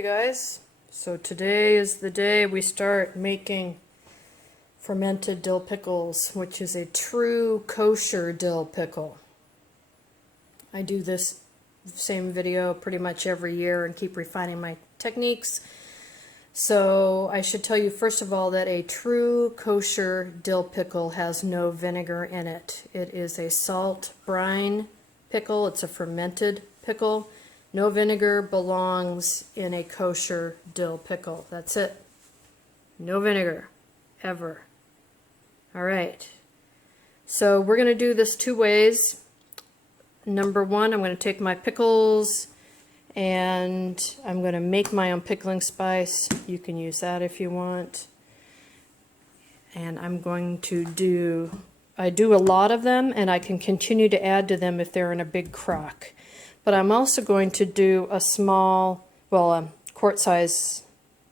Okay guys, so today is the day we start making fermented dill pickles, which is a true kosher dill pickle. I do this same video pretty much every year and keep refining my techniques. So I should tell you first of all that a true kosher dill pickle has no vinegar in it. It is a salt brine pickle. It's a fermented pickle. No vinegar belongs in a kosher dill pickle. That's it. No vinegar, ever. All right. So we're going to do this two ways. Number one, I'm going to take my pickles and I'm going to make my own pickling spice. You can use that if you want. And I'm going to I do a lot of them, and I can continue to add to them if they're in a big crock. But I'm also going to do a small, quart-size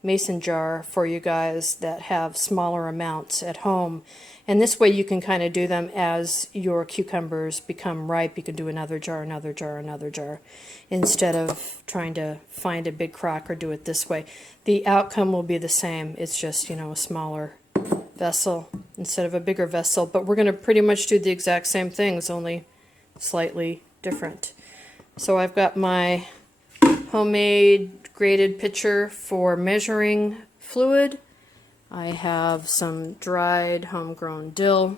mason jar for you guys that have smaller amounts at home. And this way you can kind of do them as your cucumbers become ripe. You can do another jar, another jar, another jar, instead of trying to find a big crock or do it this way. The outcome will be the same. It's just, a smaller vessel instead of a bigger vessel. But we're going to pretty much do the exact same things, only slightly different. So I've got my homemade graded pitcher for measuring fluid. I have some dried homegrown dill,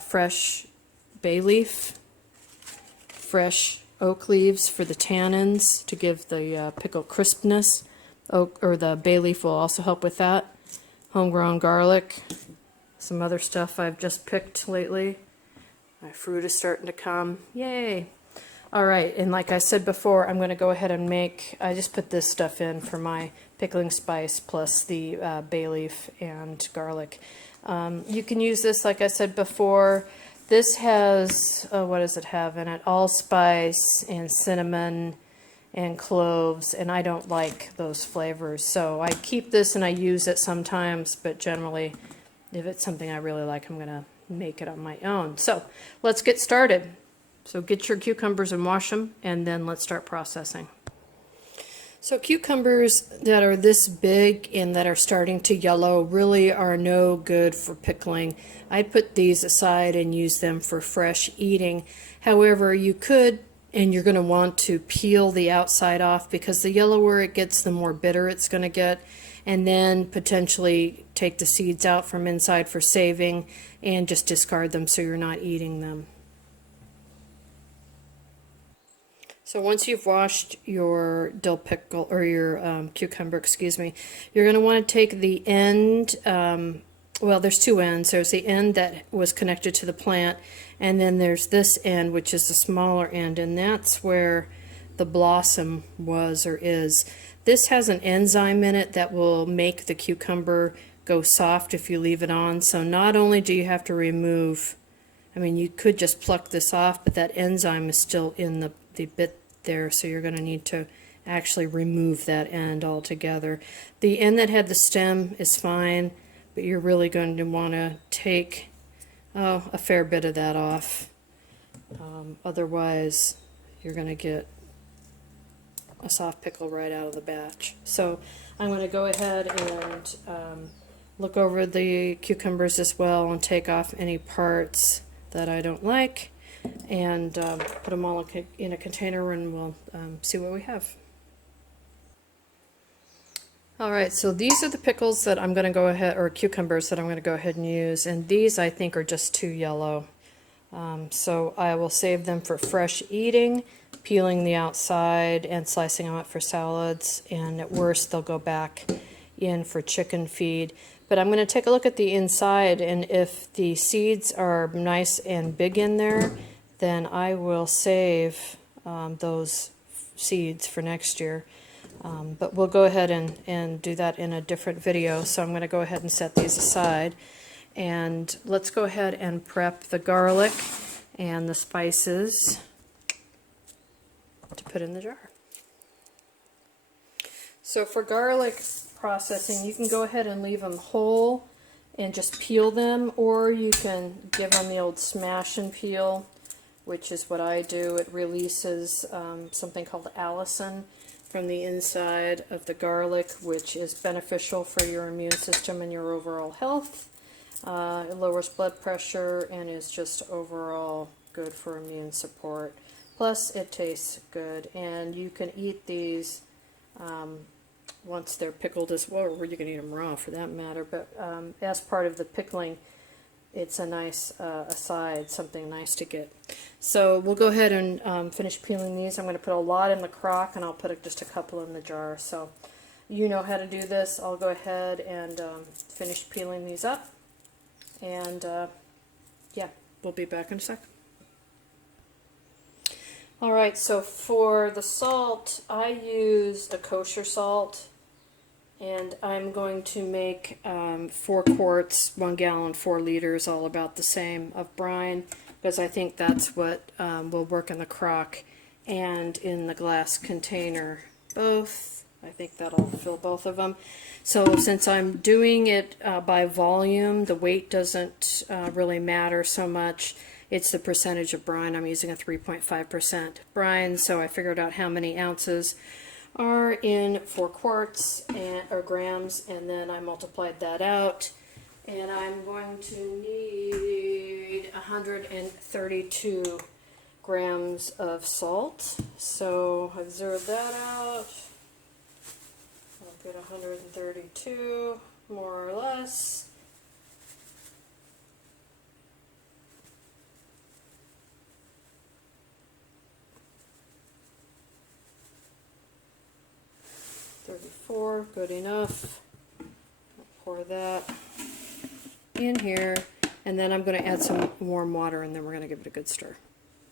fresh bay leaf, fresh oak leaves for the tannins to give the pickle crispness. The bay leaf will also help with that. Homegrown garlic, some other stuff I've just picked lately. My fruit is starting to come. Yay! Alright, and like I said before, I'm going to go ahead and I just put this stuff in for my pickling spice plus the bay leaf and garlic. You can use this, like I said before. This has, what does it have in it? Allspice and cinnamon and cloves, and I don't like those flavors. So I keep this and I use it sometimes, but generally, if it's something I really like, I'm going to make it on my own. So let's get started. So get your cucumbers and wash them, and then let's start processing. So cucumbers that are this big and that are starting to yellow really are no good for pickling. I'd put these aside and use them for fresh eating. However, you could, and you're going to want to peel the outside off, because the yellower it gets, the more bitter it's going to get. And then potentially take the seeds out from inside for saving and just discard them so you're not eating them. So once you've washed your dill pickle, or your cucumber, you're going to want to take the end, there's two ends. There's the end that was connected to the plant, and then there's this end, which is the smaller end, and that's where the blossom was or is. This has an enzyme in it that will make the cucumber go soft if you leave it on. So not only do you have to remove, you could just pluck this off, but that enzyme is still in the bit there, so you're going to need to actually remove that end altogether. The end that had the stem is fine, but you're really going to want to take a fair bit of that off. Otherwise, you're going to get a soft pickle right out of the batch. So I'm going to go ahead and look over the cucumbers as well and take off any parts that I don't like, and put them all in a container, and we'll see what we have. Alright, so these are the pickles that I'm going to go ahead, or cucumbers that I'm going to go ahead and use, and these I think are just too yellow. So I will save them for fresh eating, peeling the outside and slicing them up for salads, and at worst they'll go back in for chicken feed. But I'm going to take a look at the inside, and if the seeds are nice and big in there, then I will save those seeds for next year. But we'll go ahead and do that in a different video, so I'm going to go ahead and set these aside. And let's go ahead and prep the garlic and the spices to put in the jar. So for garlic processing, you can go ahead and leave them whole and just peel them, or you can give them the old smash and peel. which is what I do. It releases something called allicin from the inside of the garlic, which is beneficial for your immune system and your overall health. It lowers blood pressure and is just overall good for immune support. Plus, it tastes good, and you can eat these once they're pickled as well, or you can eat them raw for that matter. But as part of the pickling, it's a nice aside, something nice to get. So we'll go ahead and finish peeling these. I'm going to put a lot in the crock, and I'll put just a couple in the jar. So you know how to do this. I'll go ahead and finish peeling these up. And yeah, we'll be back in a sec. Alright, so for the salt, I use a kosher salt, and I'm going to make 4 quarts, 1 gallon, 4 liters, all about the same, of brine, because I think that's what will work in the crock and in the glass container both. I think that'll fill both of them. So since I'm doing it by volume, the weight doesn't really matter so much. It's the percentage of brine. I'm using a 3.5% brine, so I figured out how many ounces are in 4 quarts or grams, and then I multiplied that out. And I'm going to need 132 grams of salt. So I've zeroed that out. I'll get 132, more or less. Good enough. I'll pour that in here, and then I'm going to add some warm water, and then we're going to give it a good stir.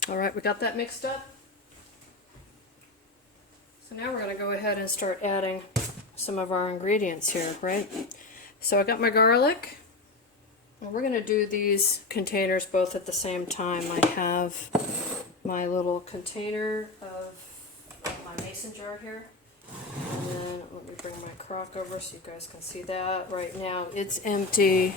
Alright, we got that mixed up. So now we're going to go ahead and start adding some of our ingredients here, right? So I got my garlic, and we're going to do these containers both at the same time. I have my little container of my mason jar here. And then let me bring my crock over so you guys can see that. Right now it's empty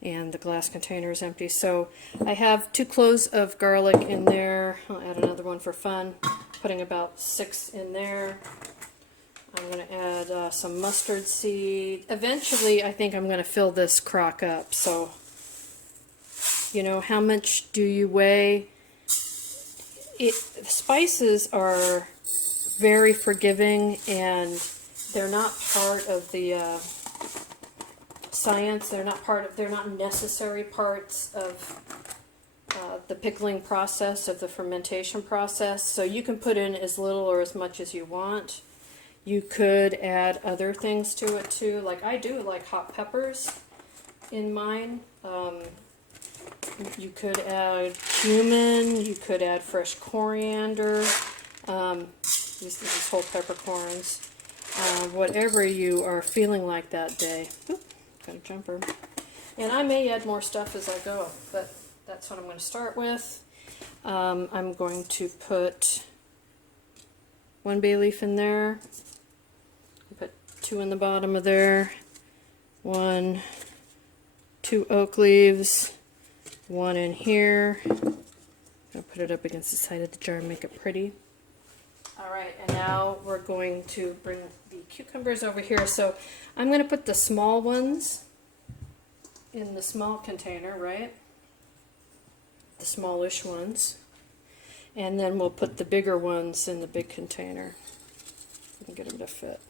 and the glass container is empty. So I have 2 cloves of garlic in there. I'll add another one for fun, putting about 6 in there. I'm going to add some mustard seed. Eventually I think I'm going to fill this crock up. So, you know, how much do you weigh? The spices are very forgiving, and they're not part of the science. They're not necessary parts of the pickling process, of the fermentation process. So you can put in as little or as much as you want. You could add other things to it too. Like I do, like hot peppers in mine. You could add cumin. You could add fresh coriander. These whole peppercorns, whatever you are feeling like that day. Oop, got a jumper. And I may add more stuff as I go, but that's what I'm going to start with. I'm going to put 1 bay leaf in there. Put 2 in the bottom of there. 2 oak leaves. 1 in here. I'll put it up against the side of the jar and make it pretty. Alright, and now we're going to bring the cucumbers over here. So I'm going to put the small ones in the small container, right? The smallish ones. And then we'll put the bigger ones in the big container and get them to fit.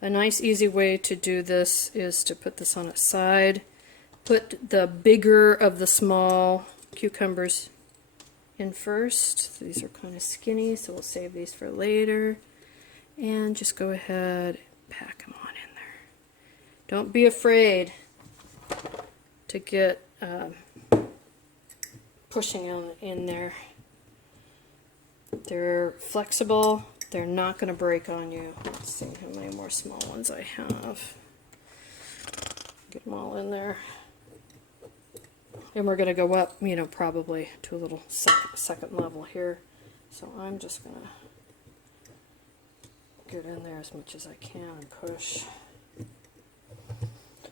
A nice easy way to do this is to put this on its side. Put the bigger of the small cucumbers in first. These are kind of skinny, so we'll save these for later. And just go ahead and pack them on in there. Don't be afraid to get pushing in there. They're flexible. They're not going to break on you. Let's see how many more small ones I have. Get them all in there. And we're going to go up, you know, probably to a little second level here. So I'm just going to get in there as much as I can and push.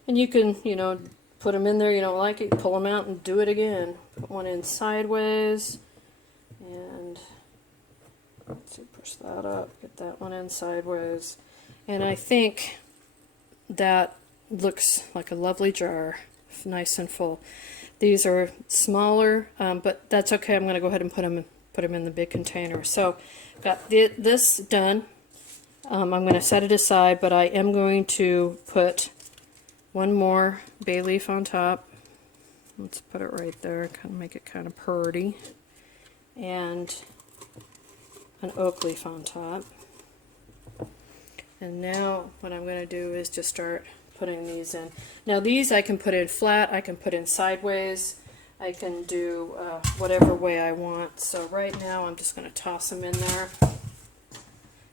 And you can, you know, put them in there, you don't like it, pull them out and do it again. Put one in sideways, and let's see, push that up, get that one in sideways. And I think that looks like a lovely jar, nice and full. These are smaller, but that's okay. I'm going to go ahead and put them in the big container. So got this done. I'm going to set it aside, but I am going to put one more bay leaf on top. Let's put it right there, kind of make it kind of pretty. And an oak leaf on top. And now what I'm going to do is just start putting these in. Now these I can put in flat, I can put in sideways, I can do whatever way I want. So right now I'm just going to toss them in there.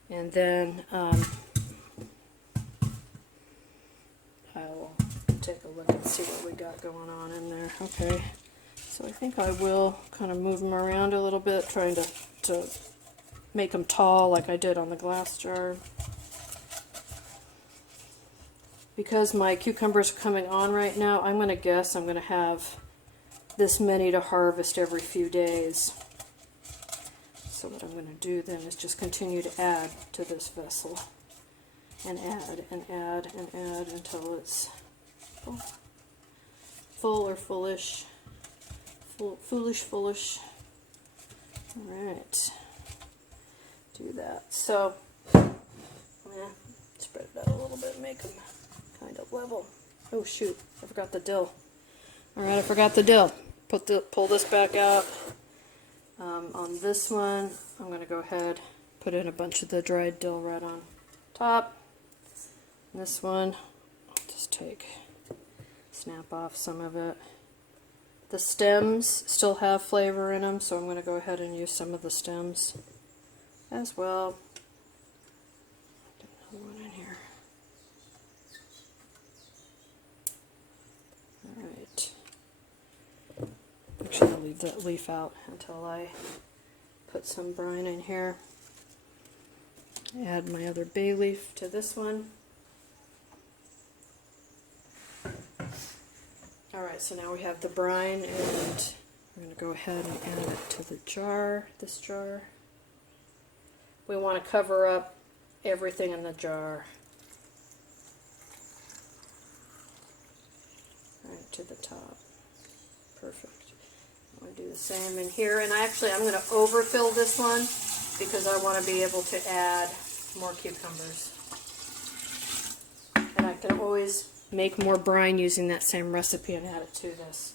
And then I will take a look and see what we got going on in there. Okay, so I think I will kind of move them around a little bit, trying to make them tall like I did on the glass jar. Because my cucumbers are coming on right now, I'm going to guess I'm going to have this many to harvest every few days. So what I'm going to do then is just continue to add to this vessel. And add and add and add until it's full or foolish. Foolish. Alright. Do that. So, spread it out a little bit, make them kind of level. Oh shoot, I forgot the dill. Alright, I forgot the dill. Pull this back out. On this one, I'm going to go ahead, put in a bunch of the dried dill right on top. This one, I'll just snap off some of it. The stems still have flavor in them, so I'm going to go ahead and use some of the stems as well. Put another one in here. Alright. Actually, I'll leave that leaf out until I put some brine in here. Add my other bay leaf to this one. Alright, so now we have the brine, and we're going to go ahead and add it to the jar, this jar. We want to cover up everything in the jar. Right to the top. Perfect. I'm going to do the same in here, and I'm going to overfill this one because I want to be able to add more cucumbers. And I can always make more brine using that same recipe and add it to this.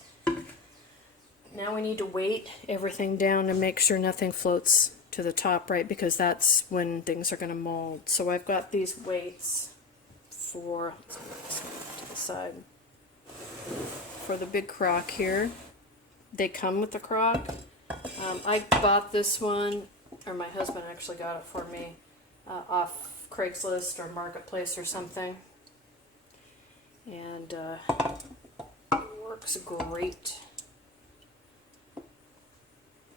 Now we need to weight everything down and make sure nothing floats to the top, right? Because that's when things are going to mold. So I've got these weights for, let's move this one to the side, for the big crock here. They come with the crock. I bought this one, or my husband actually got it for me, off Craigslist or Marketplace or something. And it works great.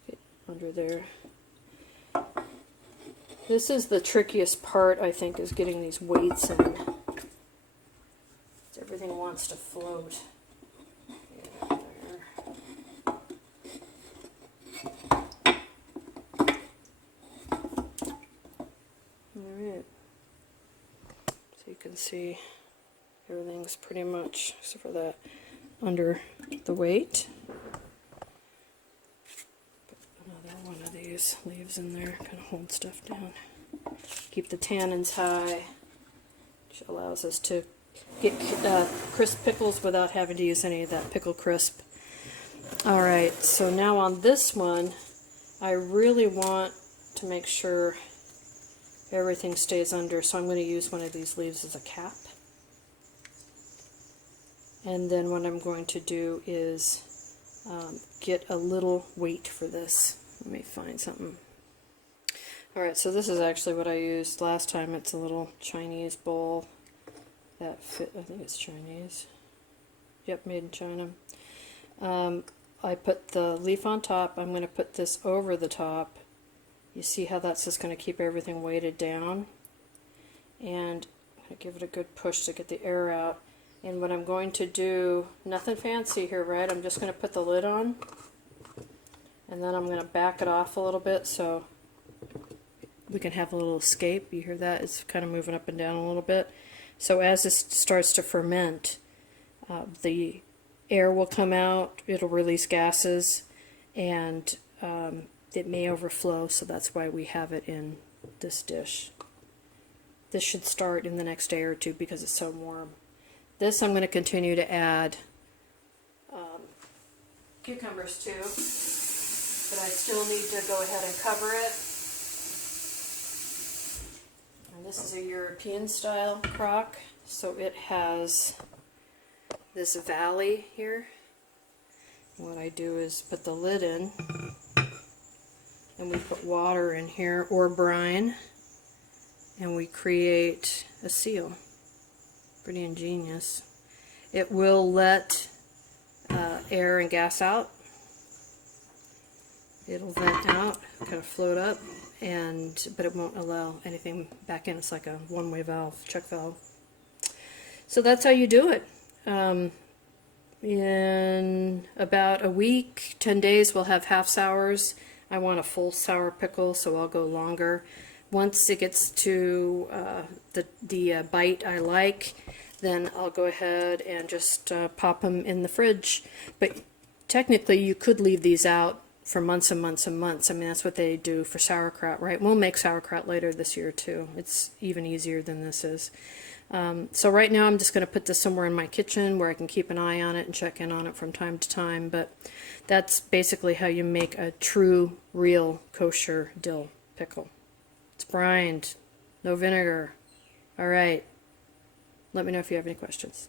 Get under there. This is the trickiest part, I think, is getting these weights in. Everything wants to float. Yeah, there. Alright. So you can see everything's pretty much, except for that, under the weight. Put another one of these leaves in there, kind of hold stuff down. Keep the tannins high, which allows us to get crisp pickles without having to use any of that pickle crisp. Alright, so now on this one, I really want to make sure everything stays under, so I'm going to use one of these leaves as a cap. And then what I'm going to do is get a little weight for this. Let me find something. Alright, so this is actually what I used last time. It's a little Chinese bowl that fit, I think it's Chinese. Yep, made in China. I put the leaf on top. I'm going to put this over the top. You see how that's just going to keep everything weighted down. And I'm going to give it a good push to get the air out. And what I'm going to do, nothing fancy here, right? I'm just going to put the lid on And then I'm going to back it off a little bit so we can have a little escape. You hear that? It's kind of moving up and down a little bit. So as this starts to ferment, the air will come out, it'll release gases, and it may overflow, so that's why we have it in this dish. This should start in the next day or two because it's so warm. This I'm going to continue to add cucumbers to, but I still need to go ahead and cover it. And this is a European style crock, so it has this valley here. What I do is put the lid in, and we put water in here, or brine, and we create a seal. Pretty ingenious. It will let air and gas out. It'll vent out, kind of float up, but it won't allow anything back in. It's like a one-way valve, check valve. So that's how you do it. In about a week, 10 days, we'll have half sours. I want a full sour pickle, so I'll go longer. Once it gets to the bite I like, then I'll go ahead and just pop them in the fridge. But technically, you could leave these out for months and months and months. I mean, that's what they do for sauerkraut, right? We'll make sauerkraut later this year, too. It's even easier than this is. So right now, I'm just going to put this somewhere in my kitchen where I can keep an eye on it and check in on it from time to time. But that's basically how you make a true, real kosher dill pickle. It's brined, no vinegar. All right. Let me know if you have any questions.